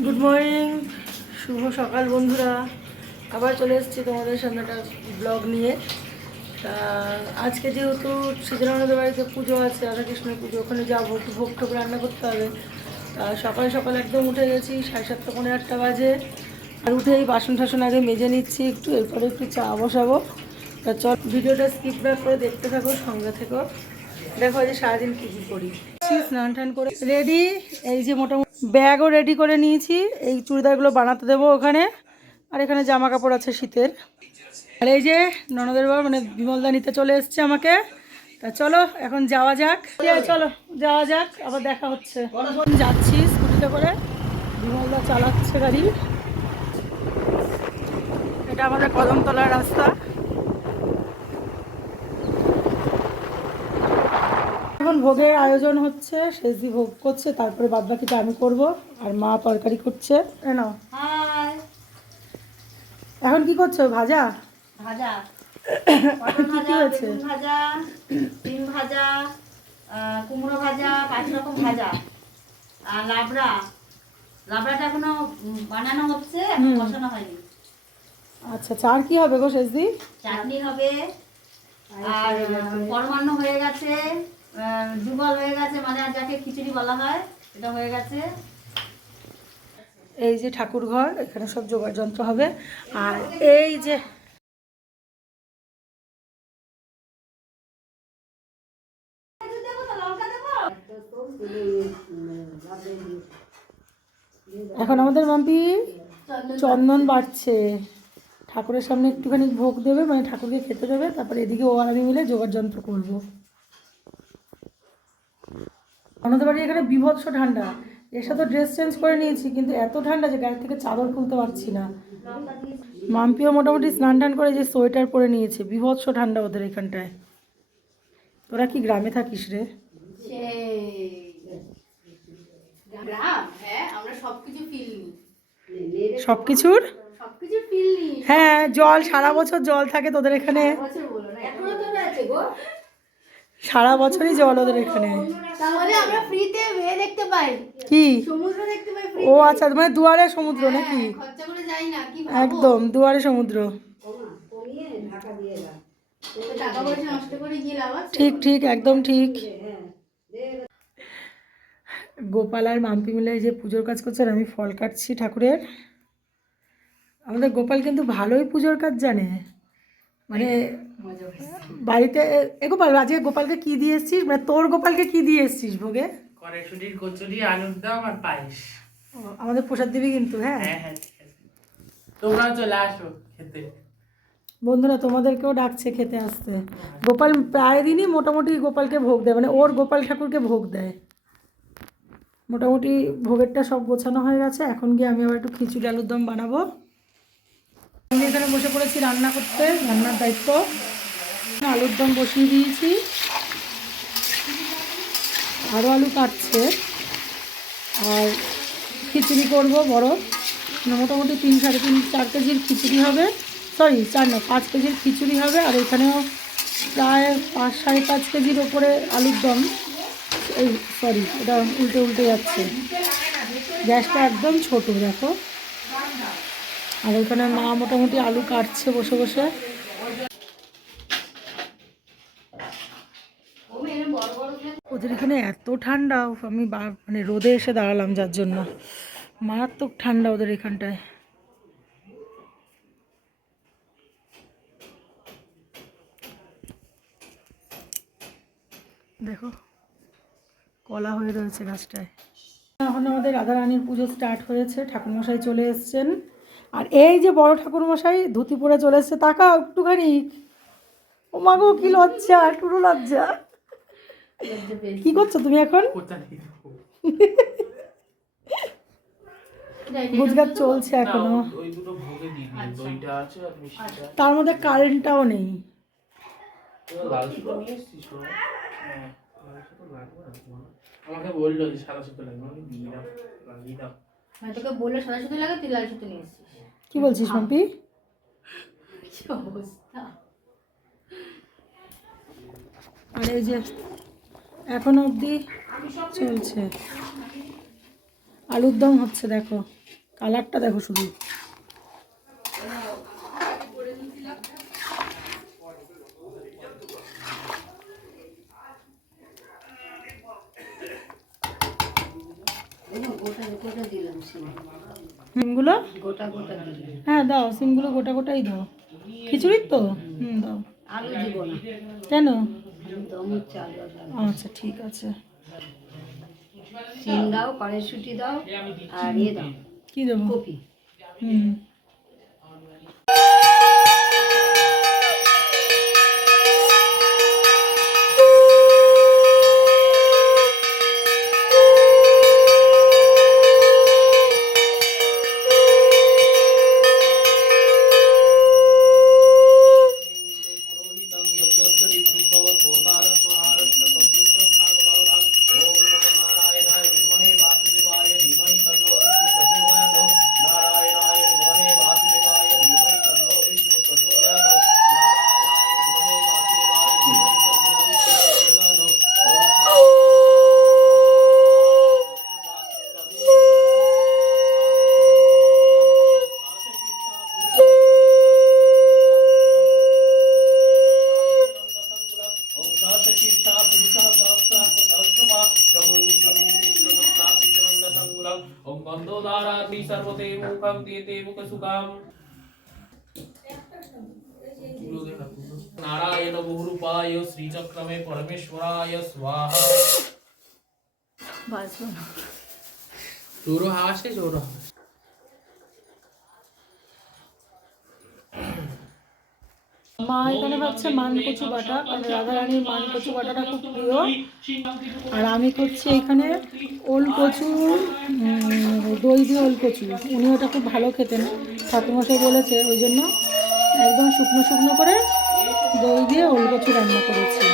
Good morning, শুভ সকাল বন্ধুরা। আবার চলে এসেছি তোমাদের সামনে একটা ব্লগ নিয়ে। তা আজকে যেহেতু সিদ্ধরামদের বাড়িতে পুজো আছে, রাধাকৃষ্ণের পুজো, ওখানে যাবো, একটু ভোগ টোক রান্না করতে হবে। তা সকাল সকাল একদম উঠে গেছি, 7:30 পৌনে 8টা বাজে। আর উঠেই বাসন টাসন আগে মেজে নিচ্ছি একটু, এরপরে একটু চা বসাবো। তা চল ভিডিওটা স্কিপ না করে দেখতে থাকো, সঙ্গে থেকো। দেখো যে সারাদিন কী কী করি। স্নান টান করে রেডি, এই যে মোটামুটি ব্যাগও রেডি করে নিয়েছি। এই চুড়িদারগুলো বানাতে দেবো ওখানে। আর এখানে জামা কাপড় আছে শীতের। আর এই যে ননদের বাবা মানে বিমলদা নিতে চলে এসছে আমাকে। তা চলো এখন যাওয়া যাক। চলো যাওয়া যাক, আবার দেখা হচ্ছে। যাচ্ছি স্কুটিতে করে, বিমলদা চালাচ্ছে গাড়ি। এটা আমাদের কদমতলার রাস্তা। এখন ভোগের আয়োজন হচ্ছে, শেষদি ভোগ করছে, তারপরে বাদবাকিটা আমি করব। আর মা তরকারি করছে। নাও এখন কি করছো? ভাজা ভাজা কি কি হয়েছে? বেগুন ভাজা, ডিম ভাজা, কুমড়ো ভাজা, 5 রকম ভাজা। আর লাবড়াটা এখনো বানানো হচ্ছে, এখন বসানো হয়নি। আচ্ছা, চার কি হবে গো শেষদি? চাটনি হবে। আর পরমান্ন হয়ে গেছে, যুগল হয়ে গেছে, মানে আর যাকে খিচুড়ি বলা হয়, এটা হয়ে গেছে। এই যে ঠাকুর ঘর, এখানে সব জোগাড় যন্ত্র হবে। আর এই যে এখন আমাদের মাম্পি চন্দন বাড়ছে। ঠাকুরের সামনে একটুখানি ভোগ দেবে, মানে ঠাকুরকে খেতে দেবে, তারপরে এদিকে ও আর আমি মিলে জোগাড় যন্ত্র করবো। আমাদের বাড়ি এখানে বিভৎস ঠান্ডা। এর সাথে ড্রেস চেঞ্জ করে নিয়েছি, কিন্তু এত ঠান্ডা যে গাড়ি থেকে চাদর খুলতে পারছি না। মাম্পিও মোটামুটি স্নান টান করে যে সোয়েটার পরে নিয়েছে। বিভৎস ঠান্ডা ওদের এখানটায়। তোরা কি গ্রামে থাকিস রে? সবকিছুর হ্যাঁ, জল সারা বছর জল থাকে তোদের এখানে। সারা বছরই জল ওদের এখানে। কি? ও আচ্ছা, মানে দুয়ারে সমুদ্র নাকি? একদম দুয়ারে সমুদ্র। ঠিক ঠিক, একদম ঠিক। গোপাল আর মাম্পি মিলে যে পুজোর কাজ করছে, আর আমি ফল কাটছি ঠাকুরের। আমাদের গোপাল কিন্তু ভালোই পুজোর কাজ জানে। মানে বাড়িতে গোপাল, আজকে গোপালকে কি দিয়ে এসছিস? মানে তোর গোপালকে কি দিয়ে এসছিস ভোগে? কড়াইশুটির কচুরি, আলুর দম আর পায়েস। আমাদের প্রসাদ দিবি কিন্তু। হ্যাঁ হ্যাঁ, ঠিক আছে, তোমরাও চলে আসো খেতে। বন্ধুরা, তোমাদেরকেও ডাকছে খেতে আসতে। গোপাল প্রায় দিনই মোটামুটি গোপালকে ভোগ দেয়, মানে ওর গোপাল ঠাকুরকে ভোগ দেয়। মোটামুটি ভোগেরটা সব গোছানো হয়ে গেছে। এখন গিয়ে আমি আবার একটু খিচুড়ি আলুর দম বানাবো। আমি এখানে বসে পড়েছি রান্না করতে, রান্নার দায়িত্ব। আলুর দম বসিয়ে দিয়েছি, আরও আলু কাটছে। আর খিচুড়ি করবো বড়, মোটামুটি 3-4.5 কেজির খিচুড়ি হবে। সরি 4 না, 5 কেজির খিচুড়ি হবে। আর এখানেও প্রায় 5-5.5 কেজির ওপরে আলুর দম। এই সরি, এটা উল্টে উল্টে যাচ্ছে। গ্যাসটা একদম ছোট দেখো। আর এখানে মা মোটামুটি আলু কাটছে বসে বসে। ওদের এখানে এত ঠান্ডা, আমি মানে রোদে এসে দাঁড়ালাম যার জন্য। মারাত্মক ঠান্ডা ওদের এখানটায়। দেখো কলা হয়ে রয়েছে গাছটায়। এখন আমাদের রাধারানীর পুজো স্টার্ট হয়েছে, ঠাকুরমশাই চলে এসছেন। আর এই যে বড় ঠাকুরমশাই ধুতি পরে চলে এসছে, তাকাও একটুখানি। ও মা গো, কি লজ্জা, টুরু লজ্জা। কি করছো তুমি এখন? গুজগাছ চলছে এখনো। তার মধ্যে কারেন্টটাও নেই। আমাকে বললো যে সাদা সুতো লাগবে, আমি দিয়ে দাও, লাগিয়ে দাও। তোকে বললো সাদা সুতো লাগে, তুই লাল সুতো নিয়ে এসেছিস। কি বলছিস মাম্পি? কি অবস্থা! আর এই যে এখন অবধি চলছে, আলুর দম হচ্ছে দেখো। কালারটা দেখো শুধু। সিমগুলো গোটা গোটা দিলাম। হ্যাঁ দাও, সিমগুলো গোটা গোটাই দাও। খিচুড়ির তো দাও। আলু দিব না, কেন? দমের চাল দাও। আচ্ছা ঠিক আছে। সিম দাও, কড়াইশুঁটি দাও, আর দাও কি দেবো? কপি। হুম। नारायण बहुरूपाय श्रीचक्रमे परमेश्वराय स्वाहा। বাঁচবো না। जोरो हास है, जोरो हास। মা এখানে পাচ্ছে মান কচু বাটা, কারণ রাধারানীর মান কচু বাটাটা খুব প্রিয়। আর আমি করছি এখানে ওল কচু, দই দিয়ে ওল কচু। উনি ওটা খুব ভালো খেতেন, ঠাকুরমশাই বলেছে, ওই জন্য একদম শুকনো শুকনো করে দই দিয়ে ওল কচু রান্না করেছি।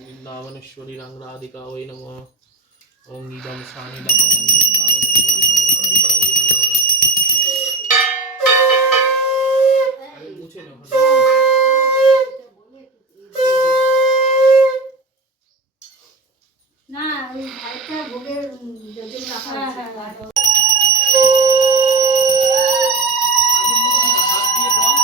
वृंदावनेश्वरी रंगराधिका वै नमः। ओम इदं सानिधं वृंदावनेश्वरी रंगराधिका वै नमः। अरे मुझे ना না ওই ভাইটা ভোগের যদি রাখা আছে। आगे मुझे ना हाथ दिए डाल।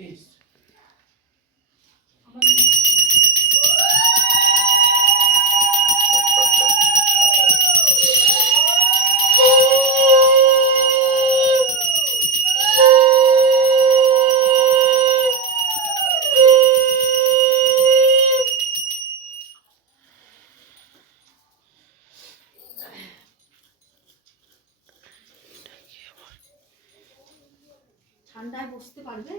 Yes. ঠান্ডায় বসতে পারবে?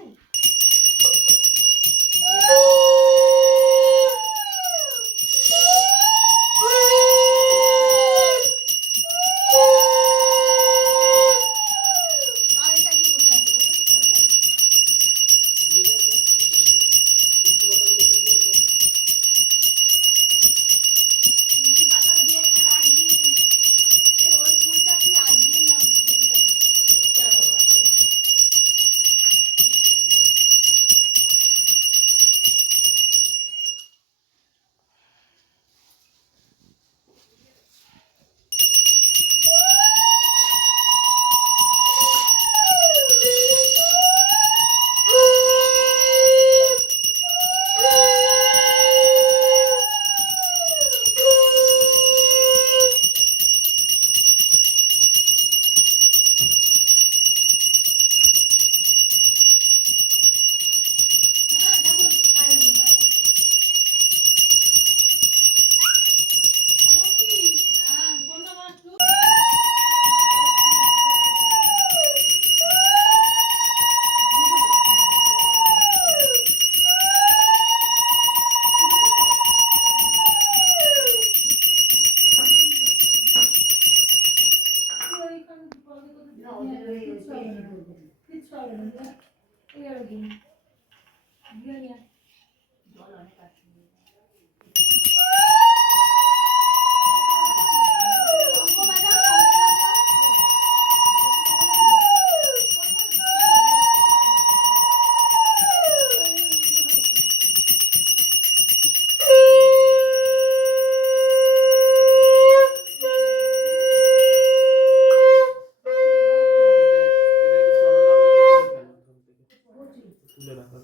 কিচ্ছু হবে না, এই আর কি দিয়ে নিয়ে জল অনেক আছে। তুলে রাখা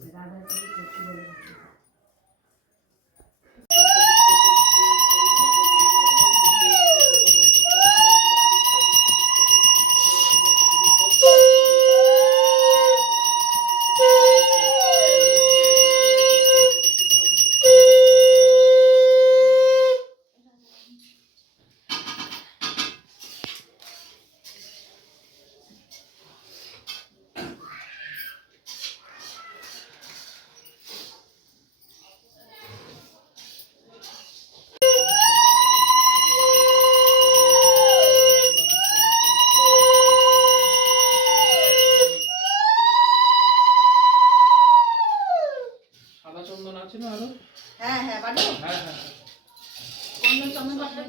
সাদা চন্দন আছে না আরো? হ্যাঁ হ্যাঁ বাড়ি হ্যাঁ হ্যাঁ চন্দন চন্দন বাটন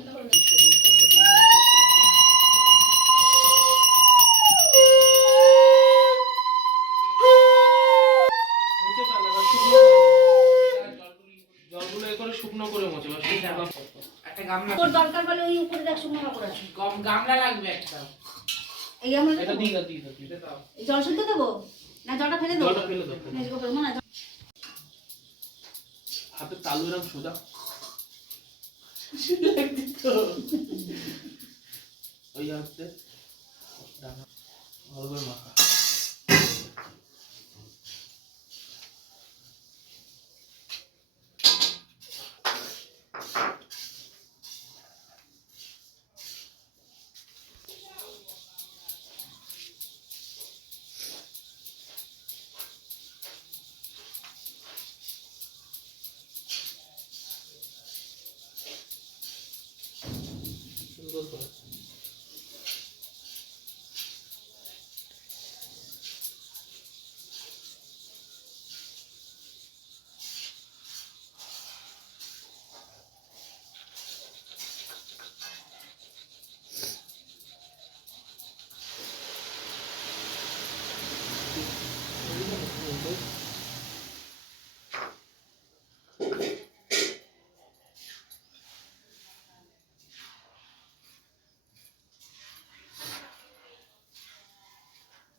মুছে ফেল, এবার শুকনো করে জলগুলো এ করে শুকনো করে মোছে, এবার শুকনো করো। একটা গামলা তোর দরকার বলে ওই উপরে দেখ শুকনো কাপড় আছে। গামলা লাগবে একটা। এই আমরা এটা দিয়ে দাও। এই জল শুদ্ধ দেবো না জলটা ফেলে দেবো? জলটা ফেলে দাও। না এরকম করবো না। হাতে তালু এরকম সোজা ওই হাতে ডানা ভালো করে মাখা। সুন্দর করে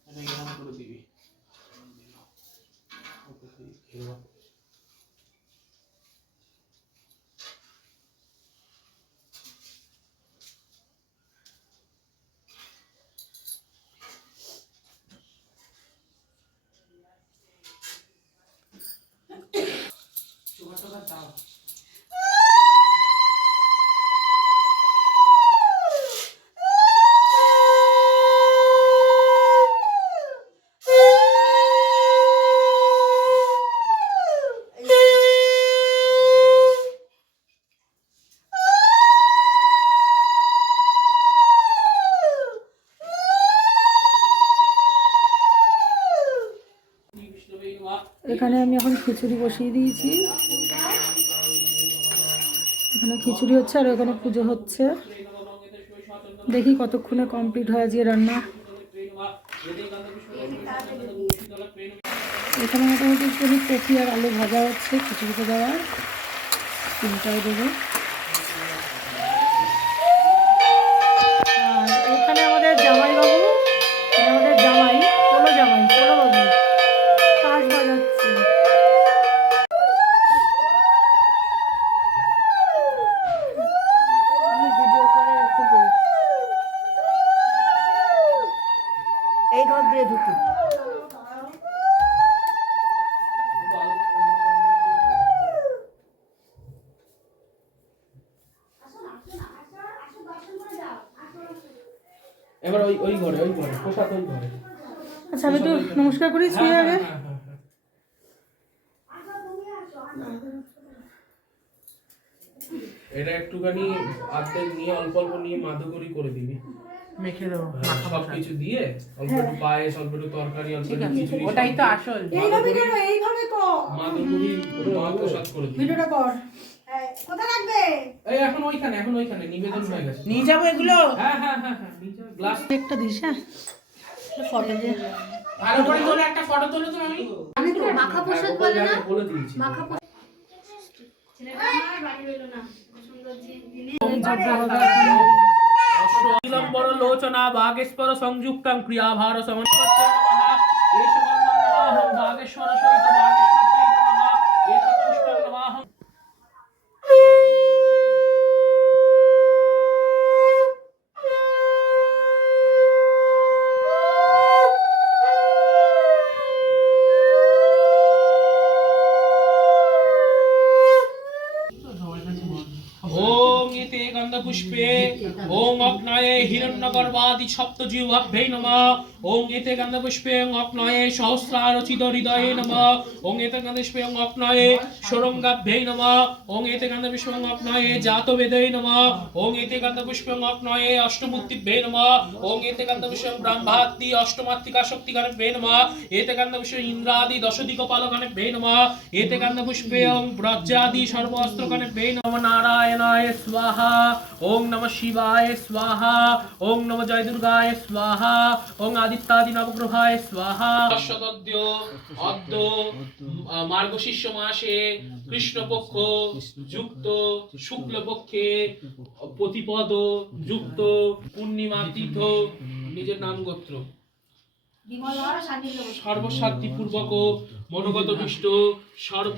এটা এরকম করে দিবি। ওকে খেয়ে সুগার দাও। এখানে আমি এখন খিচুড়ি বসিয়ে দিয়েছি। এখানে খিচুড়ি হচ্ছে আর এখানে পুজো হচ্ছে। দেখি কতক্ষণে কমপ্লিট হয় আজকে রান্না। এখানে মোটামুটি একটু কপি আর আলু ভাজা হচ্ছে খিচুড়িতে দেওয়ার, তিনটাই দেবো। আর এখানে আমাদের জামাইবাবু, আমাদের জামাই পোলো বাবু কাজ বাজাচ্ছে। আমি ভিডিও করে একটু করেছি, এই ঘর দিয়ে ঢুকি। এবার ওই ঘরে প্রসাদ ওই ঘরে। আচ্ছা আমি একটু নমস্কার করি শুয়ে যাবে। এটা একটুখানি অর্ধেক নিয়ে অল্প অল্প নিয়ে মাধুকরি করে দিবি। মেখে দেবো সবকিছু দিয়ে অল্প একটু পায়েস, অল্প একটু তরকারি, অল্প একটু খিচুড়ি, ওটাই তো আসল। এইভাবে কেন, এইভাবে কর, মা তো খুবই মহাপ্রসাদ করে দিই। ভিডিওটা কর। কোথায় রাখবে? এই এখন ওইখানে নিবেদন হয়ে গেছে। নিয়ে যাবো এগুলো। হ্যাঁ গ্লাস একটা দিস। হ্যাঁ ফটো যে ভালো করে তোলে, একটা ফটো তোলো তো আমি। আমি তো মাখা প্রসাদ বলে না, বলে দিয়েছি। মাখা প্রসাদ। ছেলেটা আমার বাড়ি হলো না, সুন্দর দিনে অষ্টবিলম্বর লোচনা বাগেশ্বর সংযুক্তং ক্রিয়াভার সমন্বয়তে নমঃ। এষবন্দনাহং বাগেশ্বর সহিত বাগেশ্বরী নমঃ। এতৎ পুষ্পং নমঃ। ओम एते गंधपुष्पे ओम अग्नये हिरण्यगर्भादि सप्तजिह्वाभ्यै नमः। ओम एते गंधपुष्पे अग्नये सहस्रारचित हृदये नमः। ओम एते गंधपुष्पे अग्नये षोडङ्गाभ्यै नमः। ओम एते गंधपुष्पे अग्नये जातवेदये नमः। ओम एते गंधपुष्पे अग्नये अष्टमूर्तिभ्यै नमः। ओम एते गंधपुष्पे ब्रह्मादि अष्टमात्रिका शक्तिगणभ्यै नमः। एते गंधपुष्पे इंद्रादि दशदिक्पालगणभ्यै नमः। एते गंधपुष्पे ब्रह्मादि सर्वास्त्रगणभ्यै नमः। नारायणाय स्वाहा। ओम नमः शिवाय स्वाहा। ओम नमः जय दुर्गाय स्वाहा। ओम आदित्यादि नवग्रहाय स्वाहा। सदद्य अद्य मार्गशीर्ष मासे কৃষ্ণপক্ষ যুক্ত শুক্লপক্ষে প্রতিপদ যুক্ত পূর্ণিমা তীর্থ নিজের নাম গোত্র সর্বশান্তি পূর্বক মনোগত বিষ্ট সর্ব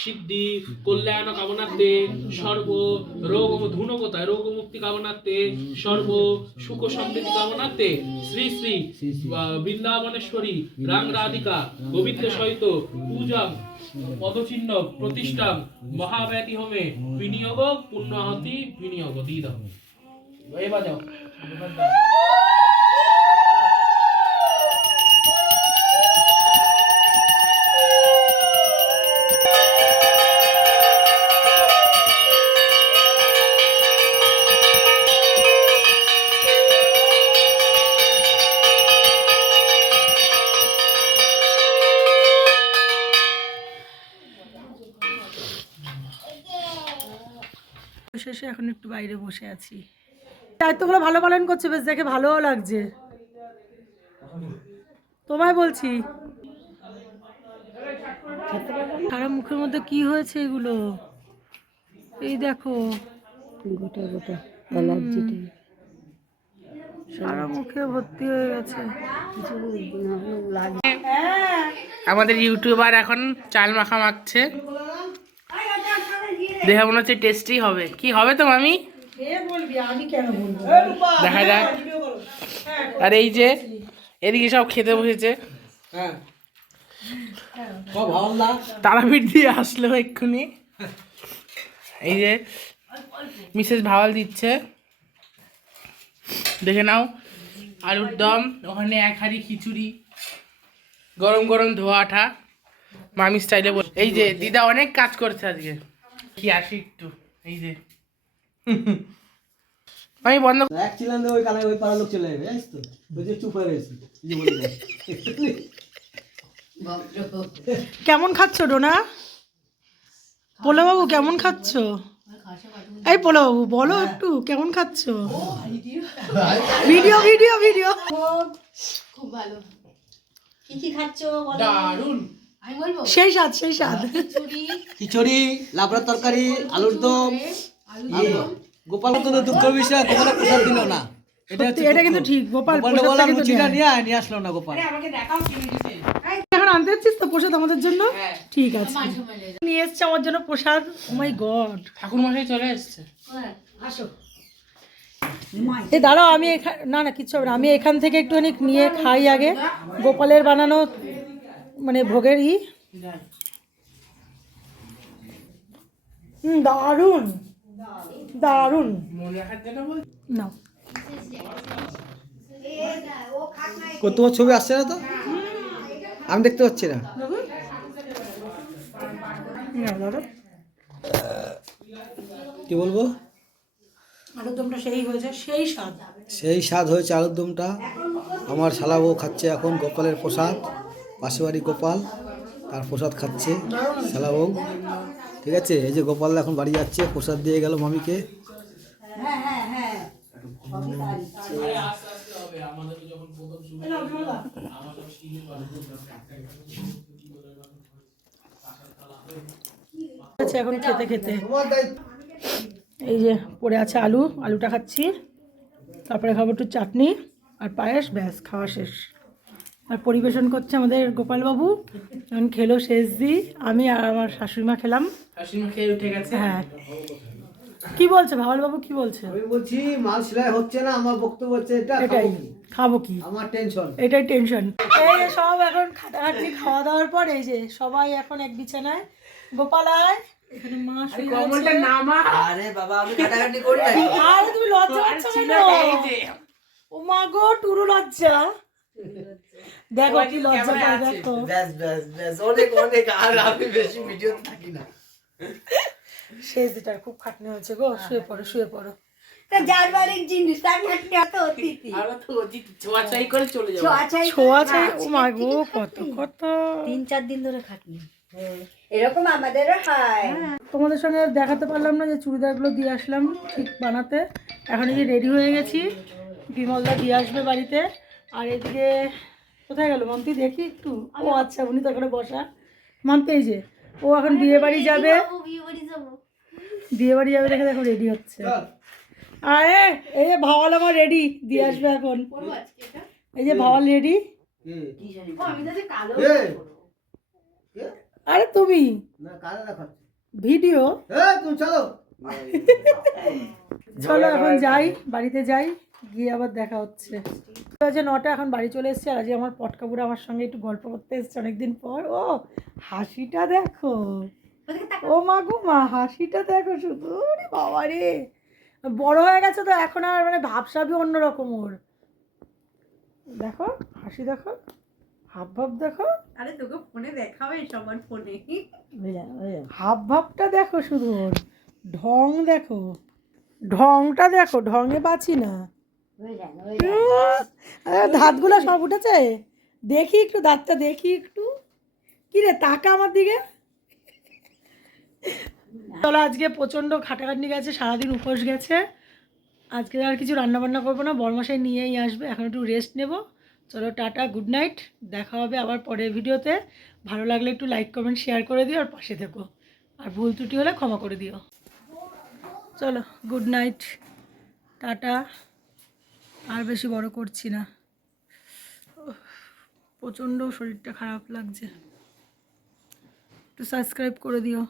সিদ্ধি কল্যাণ কামনার্থে সর্ব রোগ ধুনকতায় রোগ মুক্তি কামনার্থে সর্ব সুখ সমৃদ্ধি কামনার্থে শ্রী শ্রী বৃন্দাবনেশ্বরী রাং রাধিকা গোবিন্দ সহিত পূজা পদচিহ্ন প্রতিষ্ঠা মহাব্যাতি হোমে বিনিয়োগ পুণ্যাহতি বিনিয়োগ দিয়ে দাও। এবার যাও শেষে এখন একটু বাইরে বসে আছি। দায়িত্বগুলো ভালো পালন করছে, বেশ দেখে ভালোও লাগছে। তোমায় বলছি সারা মুখের মধ্যে কি হয়েছে এগুলো, এই দেখো গোটা গোটা অ্যালার্জিটা সারা মুখে ভর্তি হয়ে গেছে। আমাদের ইউটিউবার এখন চাল মাখা মাখছে, দেখে মনে হচ্ছে টেস্টি হবে। কি হবে তো মামি, দেখা যাক। আর এই যে এদিকে সব খেতে বসেছে, তারাপীঠ দিয়ে আসলো এক্ষুনি। এই যে মিসেস ভাওয়াল দিচ্ছে, দেখে নাও। আলুর দম, ওখানে এক হাঁড়ি খিচুড়ি, গরম গরম ধোয়া আঠা মামি স্টাইলে। এই যে দিদা অনেক কাজ করছে আজকে, কি আসি একটু। এই যে আমি বন্ধ এক ছিলেন ওই কানে ওই পাড়ার লোক চলে যাবে, জানিস তো, ওই যে চুপ হয়ে রয়েছে এই যে বলে দেয়। কেমন খাচ্ছ ডোনা? পোলা বাবু কেমন খাচ্ছ? এই পোলা বাবু বলো একটু কেমন খাচ্ছ? Video video video. খুব ভালো। কি কি খাচ্ছো বলো? দারুণ। আমি বলবো সেই স্বাদ সেই স্বাদ। খিচুড়ি, লাবড়ার তরকারি, আলুর দম। গোপাল কিন্তু দুঃখের বিষয়, গোপালের প্রসাদ দিল না। এটা কিন্তু ঠিক, গোপাল গোপাল প্রসাদটা কিন্তু লুচিটা নেয়। নিয়ে আসলো না গোপাল। এখন আনতে যাচ্ছিস তো প্রসাদ আমাদের জন্য? ঠিক আছে, নিয়ে এসছে আমার জন্য প্রসাদ। ও মাই গড, ঠাকুর মশাই চলে এসছে। আসো। এই দাঁড়াও, আমি না না কিচ্ছু হবে না, আমি এখান থেকে একটুখানি নিয়ে খাই আগে। গোপালের বানানো মানে ভোগের দারুণ দারুণ। না তোমার ছবি আসছে না তো, আমি দেখতে পাচ্ছি না। কি বলবো, আলুর দমটা সেই হয়েছে, সেই স্বাদ। সেই স্বাদ হয়েছে আলুর দমটা। আমার শালা বউ খাচ্ছে এখন গোপালের প্রসাদ, পাশে বাড়ি গোপাল, তার প্রসাদ খাচ্ছে শালা বউ। ঠিক আছে, এই যে গোপাল এখন বাড়ি যাচ্ছে, প্রসাদ দিয়ে গেল মামিকে। আচ্ছা, এখন খেতে খেতে এই যে পড়ে আছে আলু, আলুটা খাচ্ছি, তারপরে খাবো একটু চাটনি আর পায়েস, ব্যাস খাওয়া শেষ। আর পরিবেশন করছে আমাদের গোপালবাবু, যখন খেলো শেষ দি, আমি আর আমার শাশুড়িমা খেলাম। শাশুড়ি খেয়ে উঠে গেছে। হ্যাঁ, কি বলছে ভাওয়ালবাবু, কি বলছে? আমি বলছি মাল সেলাই হচ্ছে না, আমার বক্তব্য হচ্ছে এটা, এটাই, খাবো কি, আমার টেনশন। এটাই টেনশন। এই যে সব এখন খাটাখাটি খাওয়া দাওয়ার পর এই যে সবাই এখন এক বিছানায়। গোপাল আয়, এখানে মা শুয়ে কমলটা আছে। নামা। আরে বাবা আমি কাটাকাটি করি না। আরে তুমি লজ্জা পাচ্ছ কেন? ও মা গো, টুরু লজ্জা। দেখো কি লজ্জা পায়, দেখো। ব্যাস ব্যাস ব্যাস, অনেক অনেক, আর আমি বেশি ভিডিও থাকি না। শেষ দিটার খুব খাটনি হয়েছে গো, শুয়ে পড়ো শুয়ে পড়ো। যার বাড়ির জিনিস তার তো অতিথি আমরা তো ছোঁয়াছাই করে চলে যাবো। ছোঁয়া চাই, ও মা গো, কত কত। 3-4 দিন ধরে খাটনি। এরকম আমাদেরও হয়। তোমাদের সঙ্গে দেখাতে পারলাম না যে চুড়িদারগুলো দিয়ে আসলাম ঠিক বানাতে। এখন এই যে রেডি হয়ে গেছি, বিমলদা দিয়ে আসবে বাড়িতে। আর এদিকে কোথায় গেল মান্তি, দেখি একটু। ও আচ্ছা, উনি তো ওখানে বসা। মান্তি এই যে ও এখন বিয়ে বাড়ি যাবে, বিয়ে বাড়ি যাবে দেখে দেখো রেডি হচ্ছে। আরে এই যে ভাওয়াল আমার রেডি, দিয়ে আসবে এখন। এই যে ভাওয়াল রেডি। আরে তুমি না কারা দেখাচ্ছে ভিডিও, তুমি চলো। চলো এখন যাই, বাড়িতে যাই, গিয়ে আবার দেখা হচ্ছে। বাজে 9টা, এখন বাড়ি চলে এসেছি। আর আজকে আমার পটকাবুড়া আমার সঙ্গে একটু গল্প করতে এসছে অনেকদিন পর। ও হাসিটা দেখো, ও মা গো মা, হাসিটা দেখো শুধু, ওরে বাবা রে, বড় হয়ে গেছে তো এখন আর মানে ভাবসাবই অন্যরকম ওর। দেখো হাসি, দেখো হাব ভাব, দেখো আরে তোকে ফোনে দেখাবে, সবার ফোনে। হাব ভাবটা দেখো শুধু ওর, ঢং দেখো, ঢংটা দেখো, ঢঙে বাঁচি না। দাঁতগুলো সব উঠেছে, দেখি একটু দাঁতটা, দেখি একটু। কি রে, তাকা আমার দিকে। চলো, আজকে প্রচণ্ড খাটাখাটনি গেছে, সারাদিন উপোস গেছে। আজকে আর কিছু রান্নাবান্না করবো না, বরমশাই নিয়েই আসবে, এখন একটু রেস্ট নেব। চলো টাটা, গুড নাইট, দেখা হবে আবার পরের ভিডিওতে। ভালো লাগলে একটু লাইক কমেন্ট শেয়ার করে দিও, আর পাশে থেকো, আর ভুল ত্রুটি হলে ক্ষমা করে দিও। চলো গুড নাইট, টাটা। আর বেশি বড় করছি না, প্রচণ্ড শরীরটা খারাপ লাগছে। একটু সাবস্ক্রাইব করে দিও।